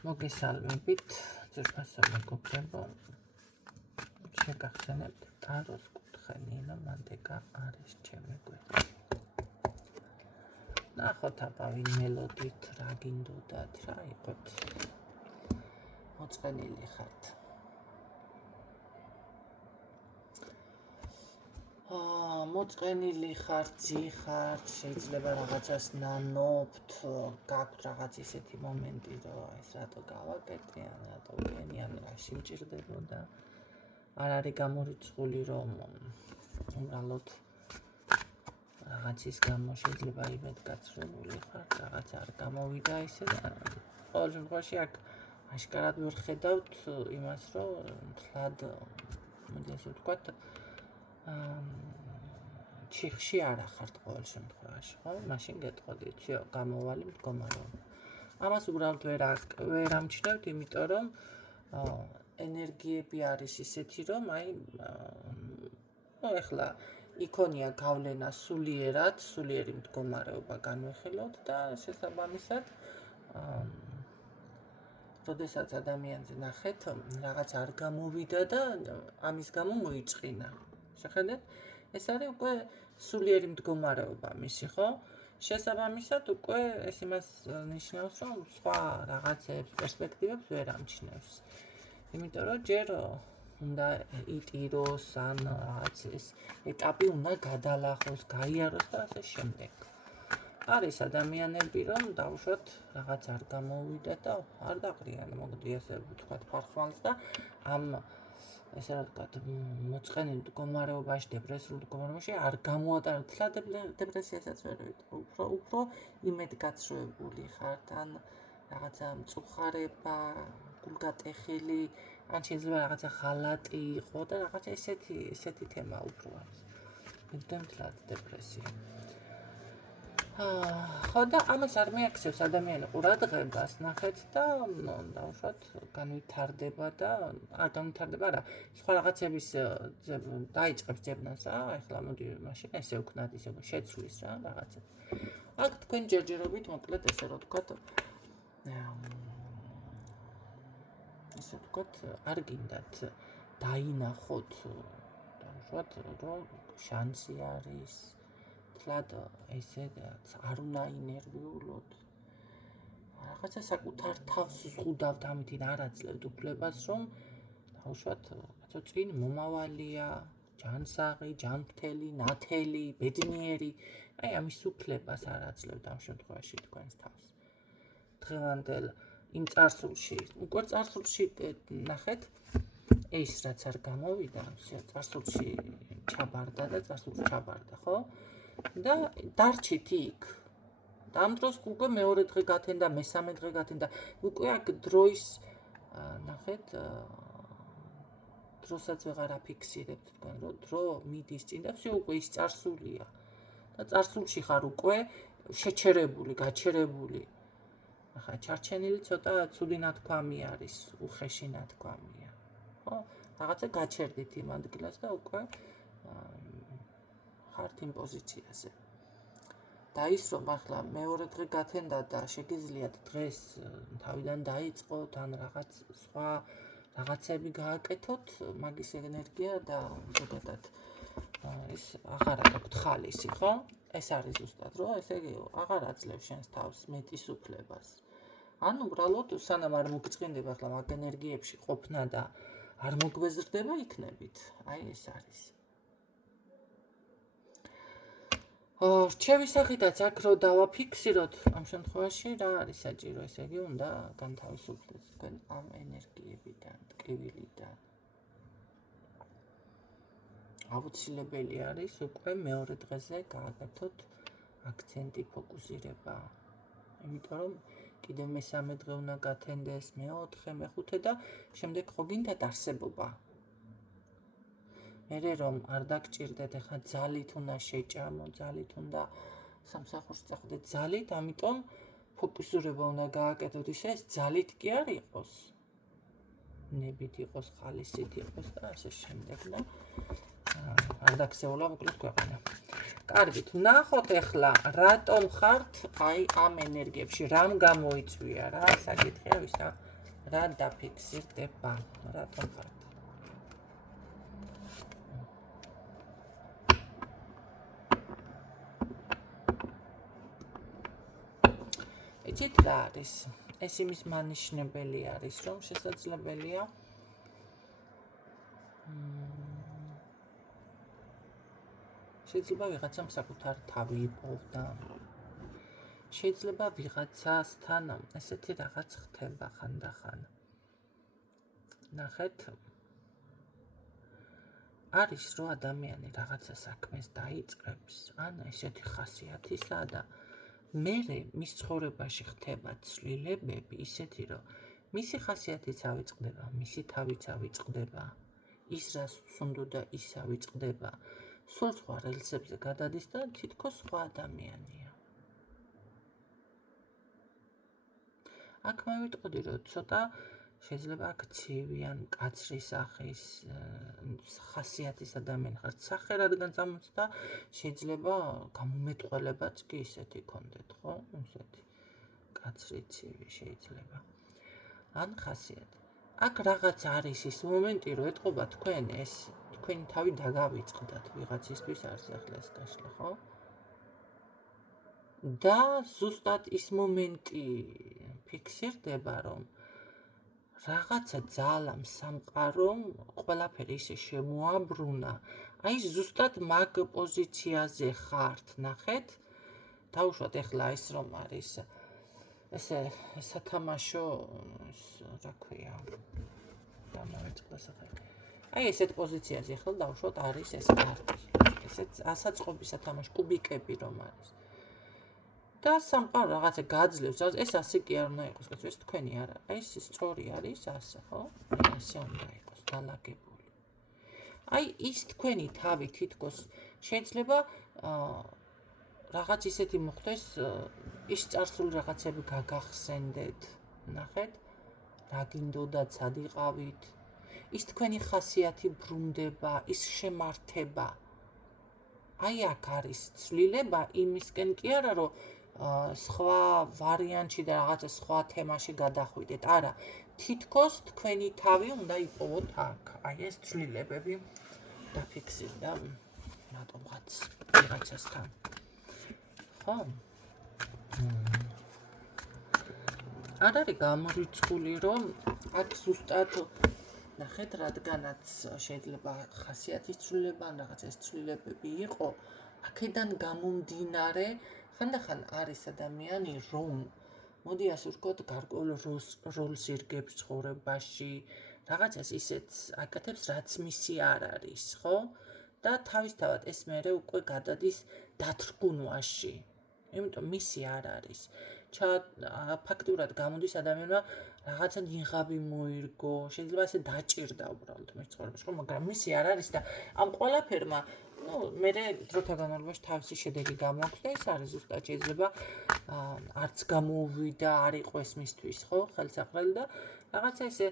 მოგესალმებით, ძვირფასო მეგობრებო, შეგახსენებთ ტაროს კუთხე ნინა მანდეკა არის ჩემი გვერდში. ნახოთ აბა ვინ მელოდით რა გინდოდათ, რა იყოთ მოწყენილი ხართ. მოწყენილი ხართ, ძიხართ, შეიძლება რაღაცას ნანობთ, გაქვთ რაღაც ისეთი მომენტი, რომ ეს რატო გავაკეთე, ან რატო ვქენი, ან რა სიმჭირდებოდა. არ არის გამორიცხული, რომ უბრალოდ რაღაცის გამო შეიძლება იმედგაცრუებული ხართ, რაღაც არ გამოვიდა ისე და ყოველ შემთხვევაში აქ აშკარად ვერ ხედავთ იმას, რომ თლად, მოდი ასე ვთქვათ, ჩიხში არ ახართ ყოველ შემთხვევაში, ხო? მაშინ გეტყოდით, всё, გამოვალი მდგომარეობა. ამას უბრალოდ ვერ ამჩნევთ, იმიტომ რომ ენერგიები არის ისეთი, რომ ეხლა იქონია გავლენა სულიერი მდგომარეობა განვიხილოთ და შესაბამისად როდესაც ადამიანზე ნახეთ, რაღაც არ გამოვიდა და ამის გამო მოიწყინა. შეხედეთ? ეს არის უკვე სულიერი მდგომარეობა მისი, ხო? შესაბამისად უკვე ეს იმას ნიშნავს, რომ სხვა რაღაცებს, პერსპექტივებს ვერ ამჩნევს. იმიტომ რომ ჯერ უნდა იტიროს, ან რაღაც ეს ეტაპი უნდა გადალახოს, გაიაროს და ასე შემდეგ. არის ადამიანები, რომ დავუშვათ რაღაც არ გამოვიდა და არ დაყრიან, მოდი ასე ვთქვათ, ფარსვალს და ამ ესე რა ვთქვათ, მოწყენილ მდგომარეობაში, დეპრესიულ მდგომარეობაში არ გამოატარებთ და დეპრესიასაც ვერ ვიტყვი. უფრო იმედგაცრუებული ხართ, ან რაღაცა მწუხარება, გულგატეხილი, ან შეიძლება რაღაცა ხალატი იყო და რაღაცა ესეთი თემა უფრო არის. მიდამთლად დეპრესია. ხო და ამას არ მიაქცევს ადამიანი ყურადღებას, ნახეთ და დავუშვათ განვითარდება და განვითარდება არა, სხვა რაღაცების დაიწყებს ძებნას რა, ეხლა მოდი მაშინ ესე ვქნათ, ისე შეცვლის რა რაღაცა. აქ თქვენ ჯერჯერობით მოკლედ ესე რა ვთქვათ, ესე ვთქვათ, არ გინდათ დაინახოთ, დავუშვათ, რომ შანსი არის. თლად ესე არ უნდა ინერვიულოთ. რაღაცა საკუთარ თავს ზღუდავთ ამით არ აძლევთ უფლებას, რომ დავუშვათ, რაღაცა წინ მომავალია, ჯანსაღი, ჯანმრთელი, ნათელი, ბედნიერი, ამის უფლებას არ აძლევთ ამ შემთხვევაში თქვენს თავს. დღევანდელ იმ წარსულში, უკვე წარსულში ნახეთ, ეს რაც არ გამოვიდა, წარსულში ჩაბარდა და წარსულში ჩაბარდა, ხო? და დარჩით იქ. და ამ დროს უკვე მეორე დღე გათენდა, მესამე დღე გათენდა, უკვე აქ დროის, ნახეთ, დროსაც ვეღარ აფიქსირებთ თქვენ, რომ დრო მიდის წინ და всё უკვე ის წარსულია. და წარსულში ხარ უკვე შეჩერებული, გაჩერებული. ახლა ჩარჩენილი ცოტა ცუდი ნათქვამი არის, უხეში ნათქვამია. ხო? რაღაცა გაჩერდით იმ ადგილას და უკვე ხართ იმ პოზიციაზე. და ის რომ ახლა მეორე დღე გათენდა და შეგიძლიათ დღეს თავიდან დაიწყოთ, ან რაღაც სხვა რაღაცები გააკეთოთ, მაგის ენერგია და ზოგადად ის აღარ აქვს ხალისი, ხო? ეს არის ზუსტად, რომ ესე იგი აღარ აძლევს შენს თავს მეტის უფლებას. ან უბრალოდ სანამ არ მოგწყინდება ახლა მაგ ენერგიებში ყოფნა და არ მოგვეზრდება იქნებით. აი ეს არის. რჩევის სახითაც აქ რო დავაფიქსიროთ, ამ შემთხვევაში რა არის საჭირო, ესე იგი უნდა განთავისუფლდეს თქვენ ამ ენერგიებიდან, ტკივილიდან. აუცილებელი არის უკვე მეორე დღეზე გააკეთოთ აქცენტი, ფოკუსირება. იმიტომ რომ კიდევ მესამე დღე უნდა გათენდეს, მეოთხე, მეხუთე და შემდეგ ხო გინდათ არსებობა. მერე რომ არ დაგჭირდეთ, ახლა ძალით უნდა შეჭამო, ძალით უნდა სამსახურში წახვიდეთ, ძალით, ამიტომ ფოკუსირება უნდა გააკეთოთ ისე, ეს ძალით კი არ იყოს. ნებით იყოს, ხალისით იყოს და ასე შემდეგ და არ დაქცეულა მოკლედ ქვეყანა. კარგით, ნახოთ ახლა რატომ ხართ აი ამ ენერგიებში, რამ გამოიწვია რა საკითხია, ვისა რა დაფიქსირდება, რატომ ხართ? იცით რა არის? ეს იმის მანიშნებელი არის, რომ შესაძლებელია შეიძლება ვიღაცამ საკუთარი თავი იპოვდა. შეიძლება ვიღაცასთან ესეთი რაღაც ხდება ხანდახან. ნახეთ. არის რომ ადამიანი რაღაცა საქმეს დაიწყებს, ან ესეთი ხასიათისა და მერე მის ცხოვრებაში ხდება ცვლილებები ისეთი, რომ მისი ხასიათიც ავიწყდება, მისი თავიც ავიწყდება, ის რაც უნდა ის ავიწყდება, სულ სხვა რელსებზე გადადის და თითქოს სხვა ადამიანია. აქ მოვიტყოდი, რომ ცოტა შეიძლება აქ ცივი ან მკაცრი სახის ხასიათის ადამიანი ხართ სახე რადგან წამოწდა, შეიძლება გამომეტყველებაც კი ისეთი ქონდეთ, ხო? ისეთი მკაცრი ცივი შეიძლება. ან ხასიათი. აქ რაღაც არის ის მომენტი, რომ ეტყობა თქვენ ეს თქვენი თავი დაგავიწყდათ ვიღაცისთვის არის ახლა ეს გაშლა, ხო? და ზუსტად ის მომენტი ფიქსირდება, რომ რაღაცა ძალამ, სამყარომ ყველაფერი ისე შემოაბრუნა. აი ზუსტად მაგ პოზიციაზე ხართ, ნახეთ? დავუშვათ ახლა ის რომ არის ესე სათამაშო, რა ქვია, დამავიწყდა სახელი. აი ესეთ პოზიციაზე ახლა დავუშვათ არის ეს კარტი. ესეც ასაწყობი სათამაშო კუბიკები რომ არის. და სამყარო რაღაცა გაძლევს, ეს ასე კი არ უნდა იყოს, ეს თქვენი არა. ეს სწორი არის ასე, ხო? ასე უნდა იყოს დალაგებული. აი ის თქვენი თავი თითქოს შეიძლება რაღაც ისეთი მოხდეს, ის წარსული რაღაცები გაგახსენდეთ, ნახეთ? რა გინდოდა ცად იყავით? ის თქვენი ხასიათი ბრუნდება, ის შემართება. აი აქ არის ცვლილება იმისკენ კი არა, რომ სხვა ვარიანტში და რაღაცა სხვა თემაში გადახვიდეთ. არა, თითქოს თქვენი თავი უნდა იპოვოთ აქ. აი ეს ცვლილებები დაფიქსირდა რატომღაც ვიღაცასთან. ხო? არ არის გამორიცხული, რომ აქ ზუსტად ნახეთ, რადგანაც შეიძლება ხასიათის ცვლილება ან რაღაც ეს ცვლილებები იყო, აქედან გამომდინარე ხანდახან არის ადამიანი, რომ მოდი ასე ვთქვათ, გარკვეულ როლს ირგებს ცხოვრებაში, რაღაცას ისეთს აკეთებს, რაც მისი არ არის, ხო? და თავისთავად ეს მერე უკვე გადადის დათრგუნვაში. იმიტომ მისი არ არის. ფაქტურად გამოდის ადამიანმა რაღაცა ნიღაბი მოირგო, შეიძლება ასე დაჭირდა უბრალოდ მის ცხოვრებაში, ხო, მაგრამ მისი არ არის და ამ ყველაფერმა მერე დროთა განმავლობაში თავისი შედეგი გამოაქვს და ეს არის ზუსტად შეიძლება არც გამოუვიდა, არ იყო ეს მისთვის, ხო, ხელსაყრელი და რაღაცა ესე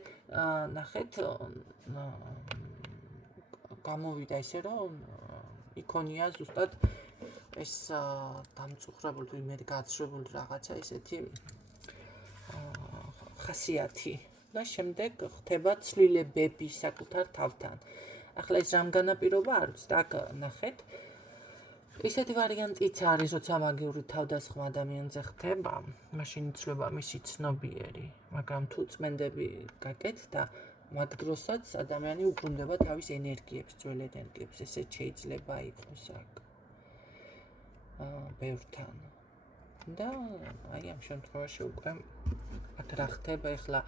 ნახეთ გამოვიდა ისე რომ იქონია ზუსტად ეს დამწუხრებული თუ იმედ გაცრუებული რაღაცა ისეთი ხასიათი და შემდეგ ხდება ცვლილებები საკუთარ თავთან. ახლა ეს რამ განაპირობა არის? აქ ნახეთ. ისეთი ვარიანტიც არის, როცა მაგიური თავდასხმა ადამიანზე ხდება, მაშინ იცვლება მისი ცნობიერი, მაგრამ თუ წმენდები გაკეთდა, მაგ დროსაც ადამიანი უბრუნდება თავის ენერგიებს, ძველ ენერგიებს, ესე შეიძლება იყოს აქ. ბევრთან. და აი ამ შემთხვევაში უკვე აქ რა ხდება ახლა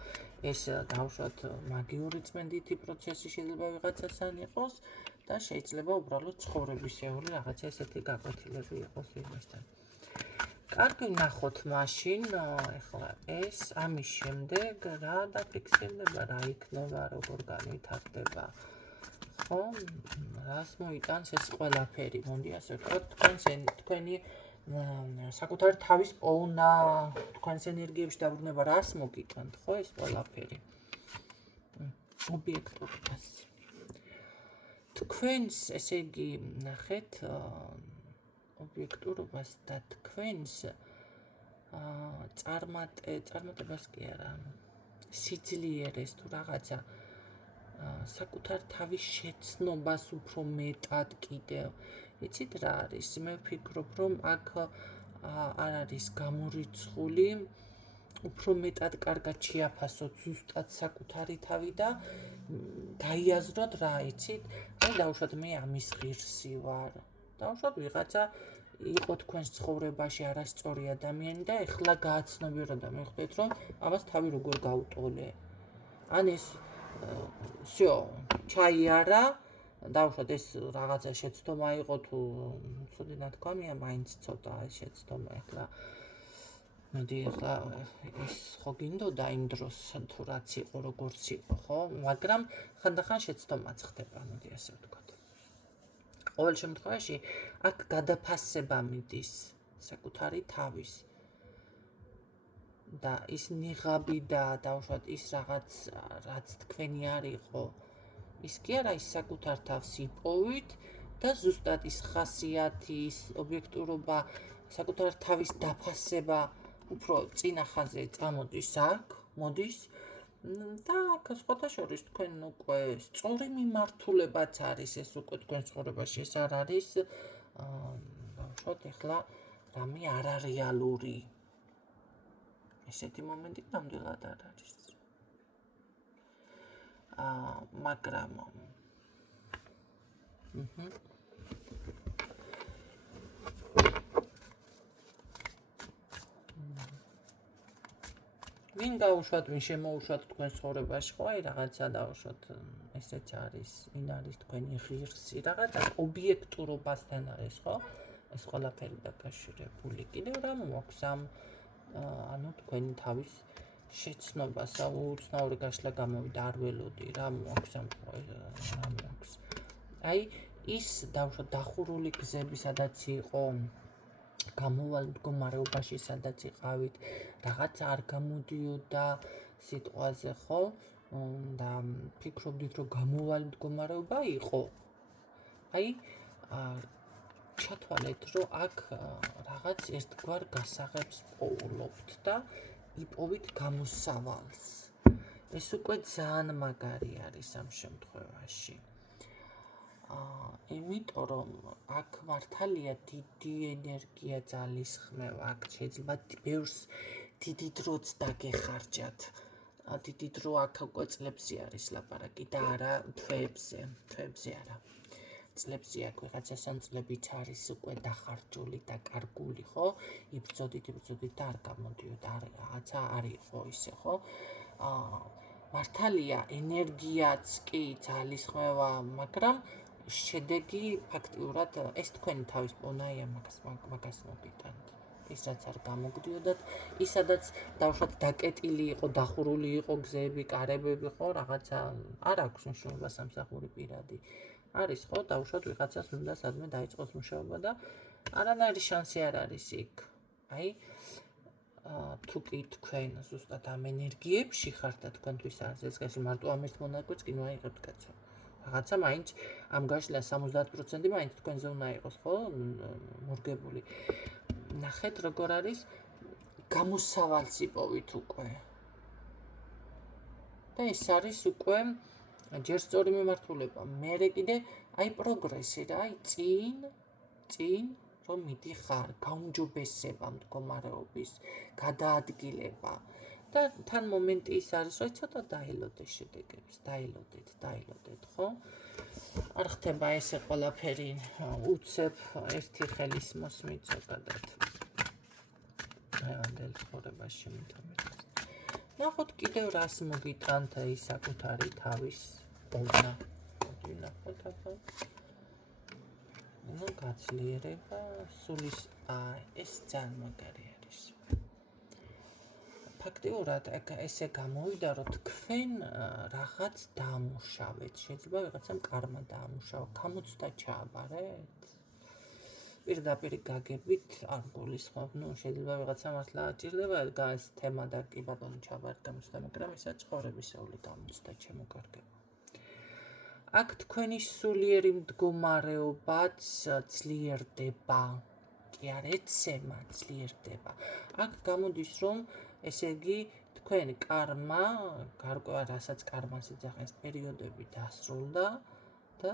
ეს დავუშვათ მაგიური წმენდითი პროცესი შეიძლება ვიღაცასთან იყოს და შეიძლება უბრალოდ ცხოვრებისეული რაღაცა ესეთი გაკვეთილები იყოს ვიღაცთან. კარგი, ნახოთ მაშინ ახლა ეს ამის შემდეგ რა დაფიქსირდება, რა იქნება, როგორ განვითარდება. ხო, რას მოიტანს ეს ყველაფერი, მოდი ასე ვთქვათ, თქვენი საკუთარი თავის პოვნა, თქვენს ენერგიებში დაბრუნება რას მოგიტანთ, ხო, ეს ყველაფერი. ობიექტურობას. თქვენს, ესე იგი, ნახეთ, ობიექტურობას და თქვენს წარმატებას კი არა, სიძლიერეს თუ რაღაცა საკუთარ თავის შეცნობას უფრო მეტად კიდევ. იცით რა არის? მე ვფიქრობ, რომ აქ არ არის გამორიცხული, უფრო მეტად კარგად შეაფასოთ ზუსტად საკუთარი თავი და გაიაზროთ რა, იცით? აი დავუშვათ მე ამის ღირსი ვარ. დავუშვათ ვიღაცა იყო თქვენს ცხოვრებაში არასწორი ადამიანი და ეხლა გააცნობიერო და მიხვდეთ, რომ ამას თავი როგორ გაუტოლე. ან ეს всё, ჩაიარა, დავუშვათ ეს რაღაცა შეცდომა იყო თუ ცუდი ნათქვამია, მაინც ცოტა ეს შეცდომა ეხლა მოდი ეხლა ის ხო გინდოდა იმ დროს თუ რაც იყო როგორც იყო, ხო? მაგრამ ხანდახან შეცდომაც ხდება, მოდი ასე ვთქვათ. ყოველ შემთხვევაში აქ გადაფასება მიდის საკუთარი თავის და ის ნიღაბი და დავუშვათ ის რაც თქვენი არ იყო, ის კი არა ის საკუთარ თავს იპოვით და ზუსტად ის ხასიათი, ის ობიექტურობა, საკუთარ თავის დაფასება უფრო წინა ხაზზე წამოდის აქ, მოდის და აქ სხვათა შორის თქვენ უკვე სწორი მიმართულებაც არის ეს უკვე თქვენ ცხოვრებაში, ეს არ არის დავუშვათ ეხლა რამე არარეალური. ესეთი მომენტი ნამდვილად არ არის. მაგრამ ვინ გაუშვათ, ვინ შემოუშვათ თქვენ ცხოვრებაში, ხო, აი რაღაცა დავუშვათ, ესეც არის, ვინ არის თქვენი ღირსი, რაღაცა ობიექტურობასთან არის, ხო? ეს ყველაფერი დაკავშირებული. კიდევ რა მოაქვს ამ ანუ თქვენი თავის შეცნობას, უცნაური გაშლა გამოვიდა, არ ველოდი, რა მოაქვს ამ რა მოაქვს. აი ის დავუშვათ დახურული გზები, სადაც იყო გამოვალ მდგომარეობაში, სადაც იყავით, რაღაც არ გამოდიოდა სიტყვაზე, ხო? და ფიქრობდით, რომ გამოვალ მდგომარეობა იყო. აი ჩათვალეთ, რომ აქ რაღაც ერთგვარ გასაღებს პოულობთ და იპოვით გამოსავალს. ეს უკვე ძალიან მაგარი არის ამ შემთხვევაში. იმიტომ რომ აქ მართალია დიდი ენერგია ძალისხმევა, აქ შეიძლება ბევრს დიდი დროც დაგეხარჯათ. დიდი დრო აქ უკვე წლებზე არის ლაპარაკი და არა თვეებზე არა. წლებზე აქ ვიღაცასთან წლებიც არის უკვე დახარჯული და კარგული, ხო? იბრძოდით და არ გამოდიოდა, რაღაცა არ იყო ისე, ხო? მართალია ენერგიაც კი ძალისხმევა, მაგრამ შედეგი ფაქტიურად ეს თქვენი თავის პონაია მაგას მოგიტანთ. ის რაც არ გამოგდიოდათ, ისადაც დავუშვათ დაკეტილი იყო, დახურული იყო გზები, კარებები, ხო, რაღაცა არ აქვს მნიშვნელობა სამსახური პირადი. არის, ხო, დავუშვათ ვიღაცას უნდა სადმე დაიწყოს მუშაობა და არანაირი შანსი არ არის იქ. აი თუ კი თქვენ ზუსტად ამ ენერგიებში ხართ და თქვენთვის არის ეს გაში მარტო ამ ერთ მონაკვეთს კი მოაიღებთ კაცო. რაღაცა მაინც ამ გაშლა 70% მაინც თქვენზე უნდა იყოს, ხო, მორგებული. ნახეთ როგორ არის გამოსავალს იპოვით უკვე. და ეს არის უკვე ჯერ სწორი მიმართულება, მერე კიდე აი პროგრესი რა, აი წინ რომ მიდიხარ, გაუმჯობესება მდგომარეობის, გადაადგილება და თან მომენტი ის არის, რომ ცოტა დაელოდე შედეგებს, დაელოდეთ, ხო? არ ხდება ესე ყველაფერი უცებ ერთი ხელის მოსმით ზოგადად. ამდენ ცხოვრებაში მითამეთ. ნახოთ კიდევ რას მოგიტანთ ის საკუთარი თავის პოვნა. ნახოთ ახლა. ну გაცლიერება სულის ეს ძალიან მაგარი არის. ფაქტიურად ესე გამოვიდა, რომ თქვენ რაღაც დაამუშავეთ, შეიძლება ვიღაცამ კარმა დაამუშავა, გამოცდა ჩააბარეთ. პირდაპირ გაგებით არ გულისხმობ, შეიძლება ვიღაცა მართლა აჭირდება ეს თემა და კი ბატონო ჩაბარეთ გამოცდა, მაგრამ ესაც ცხოვრებისეული გამოცდა ჩემო კარგებო. აქ თქვენი სულიერი მდგომარეობაც ძლიერდება. კი არა, ეცემა ძლიერდება. აქ გამოდის, რომ ესე იგი თქვენ კარმა, გარკვევა რასაც კარმას იძახეს პერიოდები დასრულდა და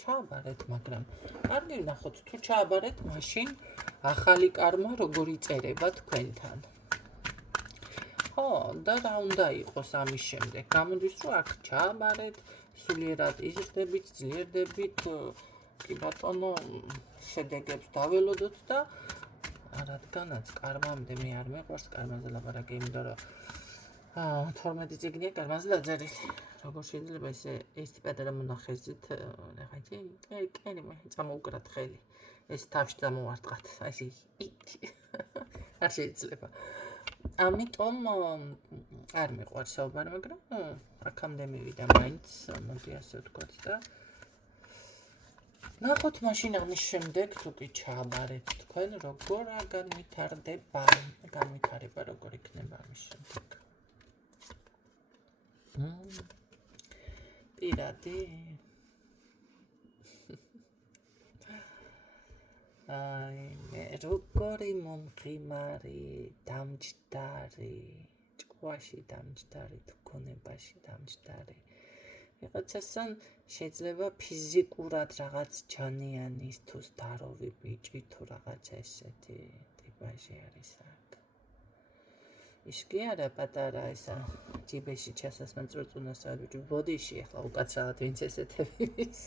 ჩააბარეთ, მაგრამ კარგი ვნახოთ, თუ ჩააბარეთ, მაშინ ახალი კარმა როგორ იწერება თქვენთან. ხო, და რა უნდა იყოს ამის შემდეგ? გამოდის, რომ აქ ჩააბარეთ, სულიერად იზრდებით, ძლიერდებით, კი ბატონო, შედეგებს დაველოდოთ და რადგანაც კარმამდე მე არ მეყვარს კარმაზე ლაპარაკი, იმიტომ რომ 12 წიგნია კარმაზე დაწერილი. როგორ შეიძლება ესე ერთი პატარა მონახეზით, კენი მე წამოუკრათ ხელი. ეს თავში წამოვარტყათ, აი ესე არ შეიძლება. ამიტომ არ მეყვარს საუბარი, მაგრამ აქამდე მივიდა მაინც, მოდი ასე ვთქვათ და ნახოთ მაშინ ამის შემდეგ თუ კი ჩააბარეთ თქვენ როგორ განვითარდება, განვითარება როგორ იქნება ამის შემდეგ. პირადი აი მე როგორი მომღიმარი, დამჯდარი, ჭკვაში დამჯდარი, თქონებაში დამჯდარი. ვიღაცასთან შეიძლება ფიზიკურად რაღაც ჯანიანის თუ ზდაროვი ბიჭი თუ რაღაცა ესეთი ტიპაჟი არის აქ. ის კი არა პატარა ისა ჯიბეში ჩასასმენ წურწუნასავ ბიჭი ბოდიში ახლა უკაცრავად ვინც ესეთები ის.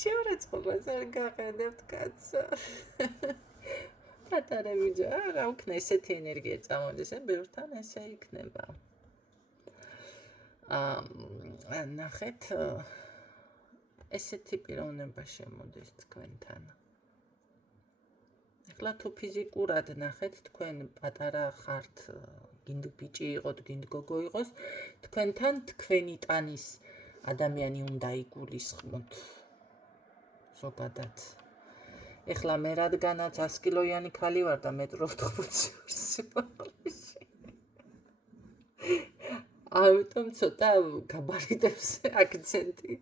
შეურაცხყოფას არ გაყენებთ კაცო. პატარა ბიჭი რა უკნა ესეთი ენერგია წამოდის, ბევრთან ესე იქნება. ნახეთ ესეთი პიროვნება შემოდის თქვენთან. ახლა თუ ფიზიკურად ნახეთ თქვენ პატარა ხართ, გინდ ბიჭი იყოთ, გინდ გოგო იყოს, თქვენთან თქვენი ტანის ადამიანი უნდა იგულისხმოთ. ზოგადად. ეხლა მე რადგანაც 100 კილოიანი ქალი ვარ და 1.82 ამიტომ ცოტა გაბარიტებს აქცენტი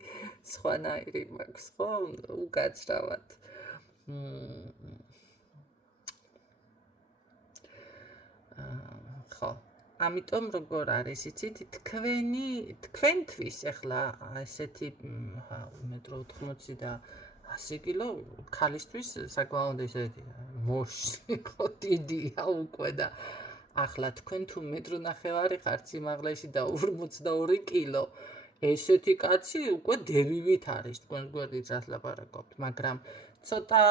სხვანაირი მაქვს, ხო? უკაცრავად. ხო. ამიტომ როგორ არის, იცით, თქვენთვის ახლა ესეთი 1.80 და 100 კილო ქალისთვის საკმაოდ ესეთი მოშლი ხო დიდია უკვე და ახლა თქვენ თუ 1.5 ხართ სიმაღლეში და 42 კილო, ესეთი კაცი უკვე დებივით არის, თქვენ გვერდით რას ლაპარაკობთ, მაგრამ ცოტა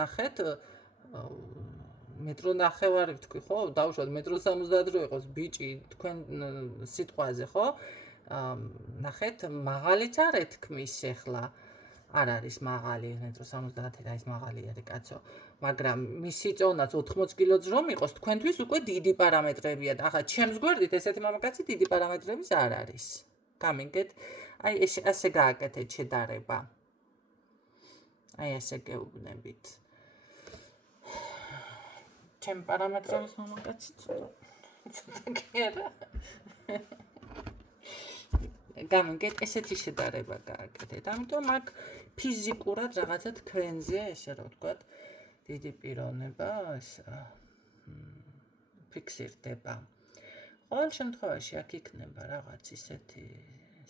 ნახეთ 1.5 ვთქვი, ხო? დავუშვათ 1.78 იყოს ბიჭი თქვენ სიტყვაზე, ხო? ნახეთ, მაღალიც არ ეთქმის ახლა. არ არის მაღალი 1.70 რა ის მაღალი არის კაცო, მაგრამ მისი წონაც 80 კილო ძრომ იყოს, თქვენთვის უკვე დიდი პარამეტრებია და ახლა ჩემს გვერდით ესეთი მამაკაცი დიდი პარამეტრების არ არის. გამიგეთ? აი ასე გააკეთეთ შედარება. აი ასე გეუბნებით. ჩემ პარამეტრების მამაკაცი ცოტა კი არა. გამიგეთ, ესეთი შედარება გააკეთეთ. ამიტომ აქ ფიზიკურად რაღაცა თქვენზე, ესე რომ ვთქვათ, დიდი პიროვნება ფიქსირდება. ყოველ შემთხვევაში აქ იქნება რაღაც ისეთი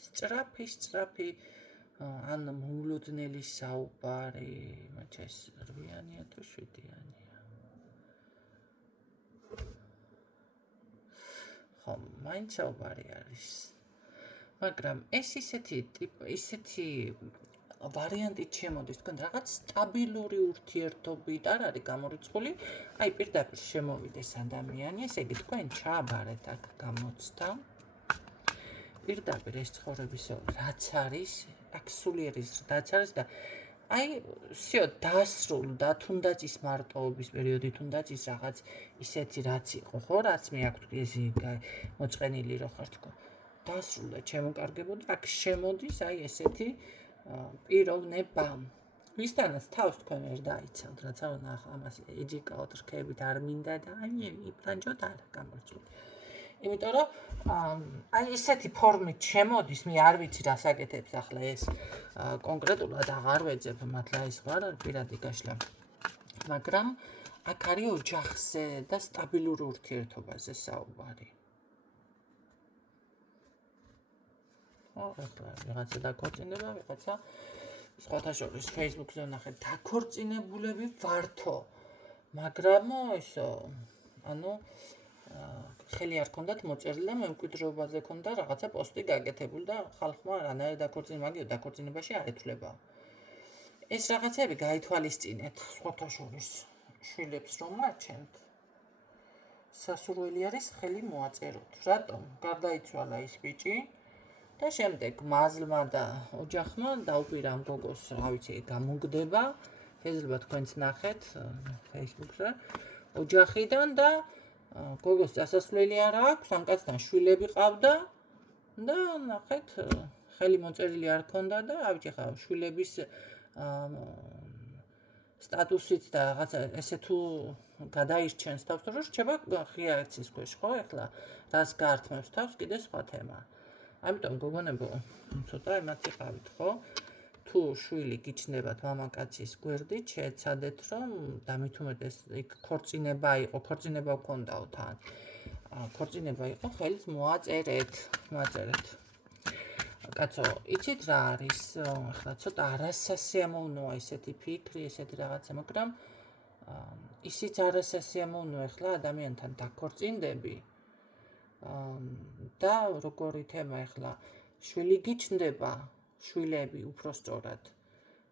სწრაფი ან მოულოდნელი საუბარი, მაგრამ ეს 8-იანია თუ 7-იანია. ხო, მაინც საუბარი არის. მაგრამ ეს ისეთი ვარიანტით შემოდის, თქვენ რაღაც სტაბილური ურთიერთობით არ არის გამორიცხული, აი პირდაპირ შემოვიდეს ადამიანი, ესე იგი თქვენ ჩააბარეთ აქ გამოცდა. პირდაპირ ეს ცხოვრებისო რაც არის, აქ სულიერი რაც არის და აი всё დასრულდა, თუნდაც ის მარტოობის პერიოდი, თუნდაც ის რაღაც ისეთი რაც იყო, ხო, რაც მე აქ ესე მოწყენილი რო ხარ თქო. დასრულდა ჩემოკარგებო და აქ შემოდის აი ესეთი პიროვნება. ვისთანაც თავს თქვენ ვერ დაიცავთ, რაც ამას ეჯიკაოთ რქებით არ მინდა და აი იპლანჯოთ არა გამორწული. იმიტომ რომ აი ესეთი ფორმით შემოდის, მე არ ვიცი რა საკეთებს ახლა ეს კონკრეტულად აღარ ვეძებ, მართლა ის ვარ პირადი გაშლა. მაგრამ აქ არის ოჯახზე და სტაბილურ ურთიერთობაზე საუბარი. ახლა ვიღაცა დაქორწინება, ვიღაცა სხვათა შორის Facebook-ზე ვნახე დაქორწინებულები ვართო. მაგრამ ისო, ანუ ხელი არ ქონდათ მოწერილი და მემკვიდრეობაზე ქონდა რაღაცა პოსტი გაკეთებული და ხალხმა რანაირად დაქორწინებაში არ ეთვლება. ეს რაღაცები გაითვალისწინეთ სხვათა შორის შვილებს რომ მარჩენთ. სასურველი არის ხელი მოაწეროთ. რატომ? გარდაიცვალა ის ბიჭი და შემდეგ მაზლმა და ოჯახმა დაუპირა ამ გოგოს, რა ვიცი, გამოგდება. შეიძლება თქვენც ნახეთ Facebook-ზე ოჯახიდან და გოგოს დასასვლელი არ აქვს, ამ კაცთან შვილები ყავდა და ნახეთ ხელი მოწერილი არ ქონდა და რა ვიცი, ხა შვილების სტატუსით და რაღაცა ესე თუ გადაირჩენს თავს, რომ რჩება ღია-აცის ქვეშ, ხო? ეხლა რას გაართმევს თავს, კიდე სხვა თემა. ამიტომ გოგონებო, ცოტა ემაცი ყავით, ხო? თუ შვილი გიჩნდებათ მამაკაცის გვერდით, შეეცადეთ, რომ დამით უმეტეს იქ ქორწინება იყო, ქორწინება გქონდაო თან. ქორწინება იყო, ხელს მოაწერეთ. კაცო, იცით რა არის? ახლა ცოტა არასასიამოვნოა ესეთი ფიქრი, ესეთი რაღაცა, მაგრამ ისიც არასასიამოვნოა ახლა ადამიანთან დაქორწინდები. და როგორი თემა ახლა შვილი გიჩნდება, შვილები უпроსწორად.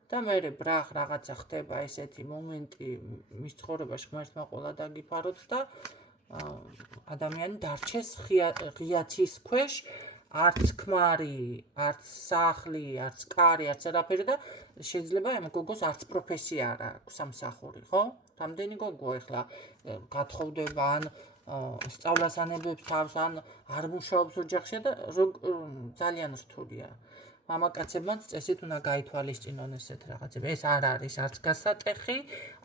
და მე ბრახ რაღაცა ხდება ესეთი მომენტი მის ცხოვრებაში ღმერთმა ყოლა დაგიფაროთ და ადამიანი დარჩეს ღიაცის ქვეშ, არც ქმარი, არც სახლი, არც კარი, არც არაფერი და შეიძლება ამ გოგოს არც პროფესია არ აქვს სამსახური, ხო? რამდენი გოგოა ახლა გათხოვდება ან სწავლას ანებებს თავს, ან არ მუშაობს ოჯახში და ძალიან რთულია. მამაკაცებმაც წესით უნდა გაითვალისწინონ ესეთ რაღაცები. ეს არ არის არც გასატეხი,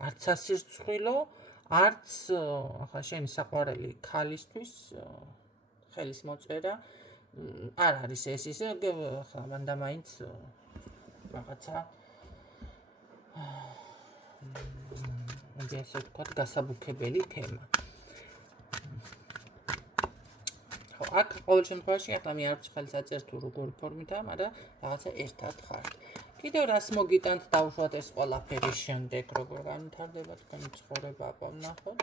არც სასირცხვილო, არც ახლა შენი საყვარელი ქალისთვის ხელის მოწერა არ არის ეს ისე, ახლა მანდა მაინც რაღაცა ესე ვთქვათ გასაბუქებელი თემა. აქ ყოველ შემთხვევაში ახლა მე არ ვიცი ხელს აწერ თუ როგორი ფორმითაა, მაგრამ რაღაცა ერთად ხართ. კიდევ რას მოგიტანთ დავუშვათ ეს ყველაფერი შემდეგ, როგორ განვითარდება თქვენი ცხოვრება, ვნახოთ.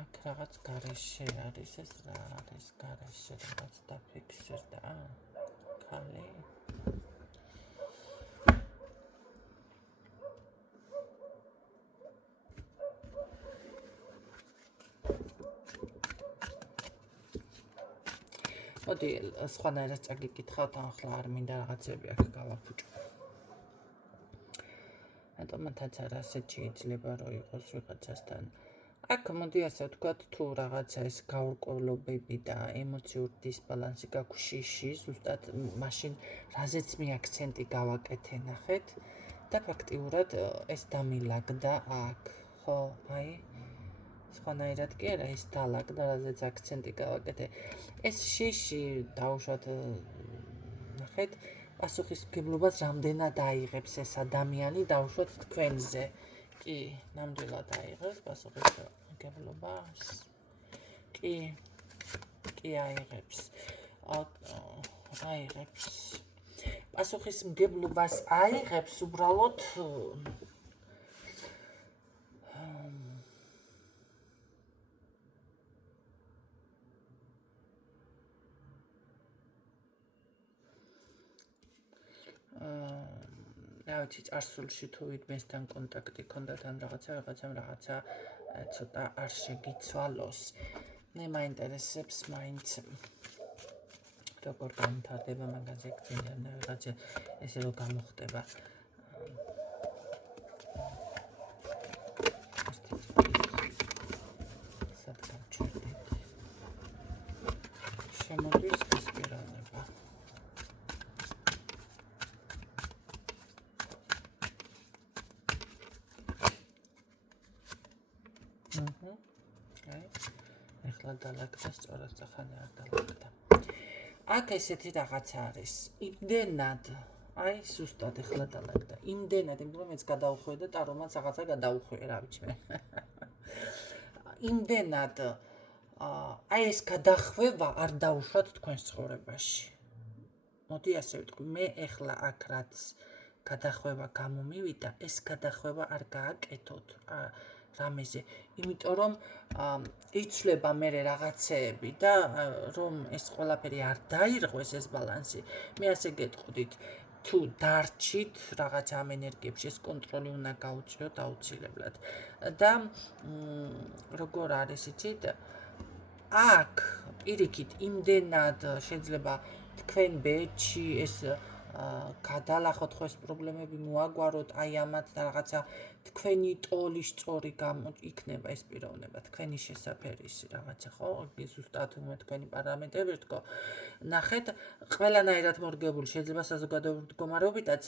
აქ რაღაც გარეშე არის ეს რა არის გარეშე რაღაც დაფიქსირდა. ხალი მოდი სხვანაირად წაგიკითხავთ, ახლა არ მინდა რაღაცები აქ გავაფუჭო. ატომათაც არ ასეთ შეიძლება რომ იყოს ვიღაცასთან. აქ მოდი ასე ვთქვათ, თუ რაღაცა ეს გაურკვევლობები და ემოციური დისბალანსი გაგვშიში, ზუსტად მაშინ რაზეც მე აქცენტი გავაკეთე, ნახეთ და ფაქტიურად ეს დამილაგდა აქ, ხო, აი სხვანაირად კი არა, ეს დალაგდა, რაზეც აქცენტი გავაკეთე. ეს შიში დავუშვათ, ნახეთ, პასუხისმგებლობას რამდენად აიღებს ეს ადამიანი, დავუშვათ თქვენზე. კი, ნამდვილად აიღებს პასუხისმგებლობას. კი აიღებს. აიღებს. პასუხისმგებლობას აიღებს უბრალოდ რა ვიცი, წარსულში თუ ვინმესთან კონტაქტი ქონდათ ან რაღაცა ცოტა არ შეგიცვალოს. მე მაინტერესებს მაინც როგორ განვითარდება მაგაზე გძინდა რაღაცა ესე რომ გამოხდება. შემოდის ეს პიროვნება. ეხლა დალაგდა სწორად ახალი არ დალაგდა. აქ ესეთი რაღაცა არის. იმდენად აი სუსტად ეხლა დალაგდა. იმდენად, იმიტომ რომ მეც გადავხვე და ტარომაც რაღაცა გადავხვე, რა ვიცი მე. იმდენად აი ეს გადახვევა არ დაუშვათ თქვენს ცხოვრებაში. მოდი ასე ვიტყვი, მე ეხლა აქ რაც გადახვევა გამომივიდა, ეს გადახვევა არ გააკეთოთ რამეზე, იმიტომ რომ იცვლება მე რაღაცეები და რომ ეს ყველაფერი არ დაირღვეს ეს ბალანსი, მე ასე გეტყოდით, თუ დარჩით რაღაც ამ ენერგიებში, ეს კონტროლი უნდა გაუწიოთ აუცილებლად. და როგორ არის იცით? აქ პირიქით იმდენად შეიძლება თქვენ ბეჭი ეს გადალახოთ ხო ეს პრობლემები მოაგვაროთ აი ამათ და რაღაცა თქვენი ტოლის სწორი იქნება ეს პიროვნება თქვენი შესაფერისი რაღაცა ხო ზუსტად თქვენი პარამეტრები თქო ნახეთ ყველანაირად მორგებული შეიძლება საზოგადოებრივი მდგომარეობითაც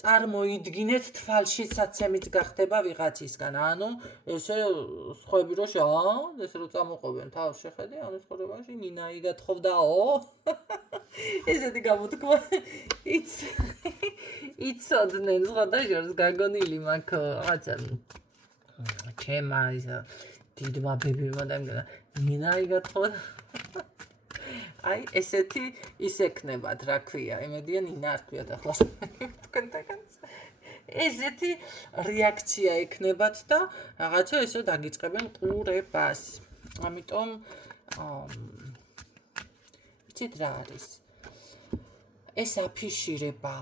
წარმოიდგინეთ თვალშიცაცემიც გახდება ვიღაცისგან ანუ ესე სხვები რო ეს რო წამოყობენ თავს შეხედე ამ ცხოვრებაში ნინაი გათხოვდაო ესეთი გამოთქვა იცოდნენ სხვადასხვა გაგონილი მაქვს რაღაცა ჩემა ისა დიდმა ბებიმა და ნინაი გათხოვდა აი ესეთი ის ექნებათ რა ქვია იმედია ნინა არ ქვიათ ახლა თქვენთაგან ესეთი რეაქცია ექნებათ და რაღაცა ესე დაგიწყებენ ყურებას ამიტომ იცით რა არის ეს აფიშირება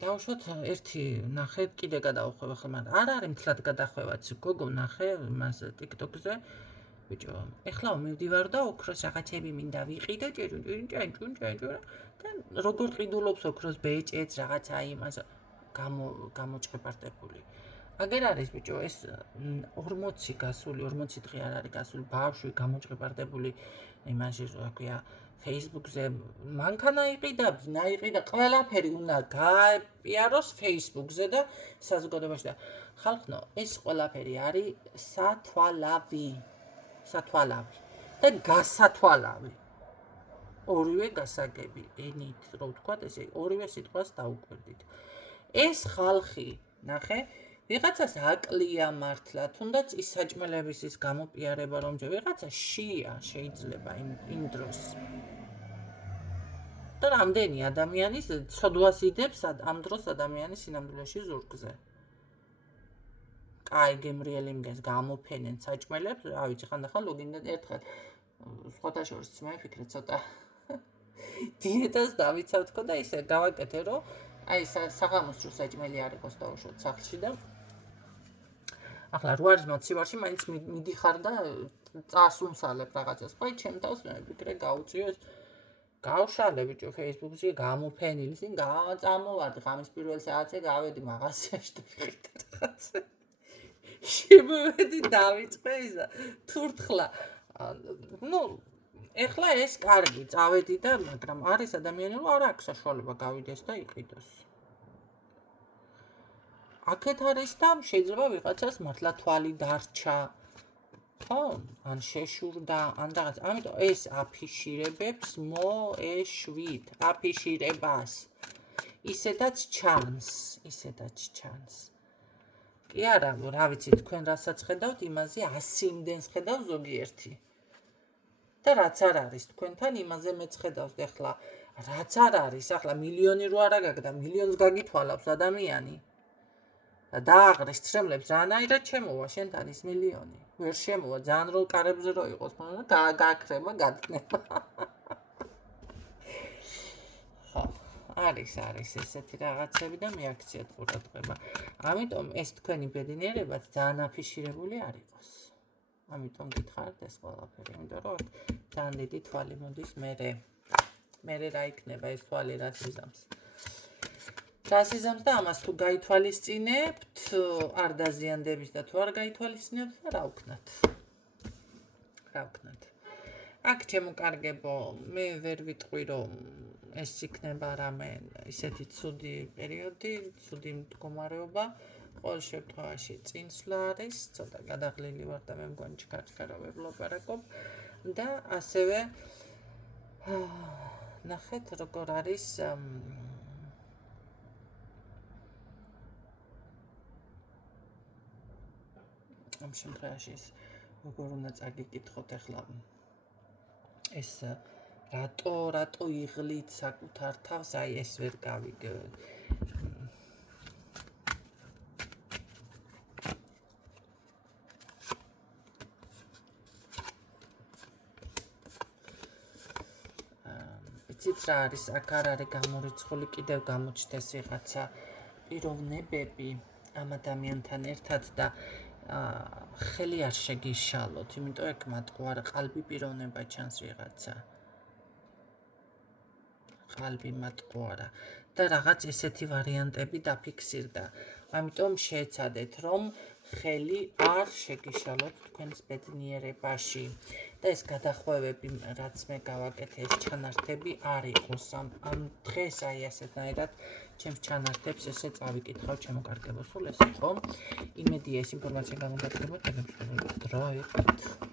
დავუშვათ ერთი ნახე კიდე გადავხვევ ახლა მაგრამ არ არის მთლად გადახვევაც გოგო ნახე მას TikTok-ზე ბიჭო ეხლა მივდივარ და ოქროს რაღაცები მინდა ვიყიდე ჭეჭუჭეჭუჭეჭუჭ და როგორ ყიდულობს ოქროს ბეჭედს რაღაცა იმას გამოჭეპარტებული აგერ არის ბიჭო ეს 40 გასული 40 დღე არ არის გასული ბავშვი გამოჭეპარტებული იმაში რა ქვია Facebook-ზე მანქანა იყიდა, ბინა იყიდა, ყველაფერი უნდა გაიაროს Facebook-ზე და საზოგადოებაში და ხალხო, ეს ყველაფერი არის სათვალავი და გასათვალავი. ორივე გასაგები, ენით რო ვთქვათ, ესე ორივე სიტყვას დაუკვირდით. ეს ხალხი, ნახე, ვიღაცას აკლია მართლა, თუნდაც ის საჭმელების ის გამოპიარება რომ ვიღაცა შია შეიძლება იმ დროს. და რამდენი ადამიანის ცოდვას იდებს ამ დროს ადამიანის სინამდვილეში ზურგზე. კაი გემრიელი იმგენს გამოფენენ საჭმელებს, რა ვიცი, ხანდახან ლოგინდან ერთხელ სხვათა შორის მე ვფიქრე ცოტა დიეტას დავიცავ თქო და ისე გავაკეთე რომ აი საღამოს რო საჭმელი არ იყოს დავუშვოთ სახლში და ახლა რო არის მოცივარში მაინც მიდიხარ და წასუმსალებ რაღაცას. ხო, ჩემ თავს მე ვფიქრე გაუწიო ეს გავშალე ბიჭო Facebook-ში გამოფენილი, ისინი წამოვარდი ღამის პირველ საათზე გავედი მაღაზიაში და ვიყიდე რაღაცა. შემოვედი დავიწყე ისა თურთხლა. ეხლა ეს კარგი წავედი და მაგრამ არის ადამიანი რომ არ აქვს საშუალება გავიდეს და იყიდოს. აქეთ არის და შეიძლება ვიღაცას მართლა თვალი დარჩა. ხო, ან შეშურდა, ან რაღაც. ამიტომ ეს აფიშირებებს მოეშვით, აფიშირებას. ისედაც ჩანს. კი არა, რა ვიცი, თქვენ რასაც ხედავთ, იმაზე 100 იმდენს ხედავ ზოგიერთი. და რაც არ არის თქვენთან, იმაზე მეც ხედავთ ეხლა. რაც არ არის, ახლა მილიონი რო არა გაგდა, მილიონს გაგითვალავს ადამიანი. და დააღრეს ცრემლებს რანაირად შემოვა შენთან ის მილიონი. ვერ შემოვა, ძალიან რო კარებზე რო იყოს, მაგრამ გააქრება, გადკნება. ხო, არის ესეთი რაღაცები და მეაქციათ ყურადღება. ამიტომ ეს თქვენი ბედნიერებაც ძალიან აფიშირებული არ იყოს. ამიტომ გითხარით ეს ყველაფერი, იმიტომ რომ ძალიან დიდი თვალი მოდის მერე რა იქნება ეს თვალი რას იზამს. რასიზამს და ამას თუ გაითვალისწინებთ, არ დაზიანდებით და თუ არ გაითვალისწინებთ, რა ვქნათ. აქ ჩემო კარგებო, მე ვერ ვიტყვი რომ ეს იქნება რამე ისეთი ცუდი პერიოდი, ცუდი მდგომარეობა, ყოველ შემთხვევაში წინსვლა არის, ცოტა გადაღლილი ვარ და მე მგონი ჩქარჩქა რა ვერ ვლაპარაკობ და ასევე ნახეთ როგორ არის ამ შემთხვევაში როგორ უნდა წაგიკითხოთ ახლა ეს რატო იღლით საკუთარ თავს, აი ეს ვერ გავიგე. იცით რა არის, აქ არ არის გამორიცხული, კიდევ გამოჩნდეს ვიღაცა პიროვნებები ამ ადამიანთან ერთად და ხელი არ შეგიშალოთ, იმიტომ ეგ მატყუარა ყალბი პიროვნება ჩანს ვიღაცა. ყალბი მატყუარა და რაღაც ესეთი ვარიანტები დაფიქსირდა. ამიტომ შეეცადეთ, რომ ხელი არ შეგიშალოთ თქვენს ბედნიერებაში და ეს გადახვევები, რაც მე გავაკეთე, ეს ჩანართები არ იყოს ამ დღეს აი ასეთნაირად ჩემს ჩანართებს ესე წავიკითხავ ჩემო კარგებო, სულ ესე ხო? იმედია ეს ინფორმაცია გამოგაგებათ, დროებით.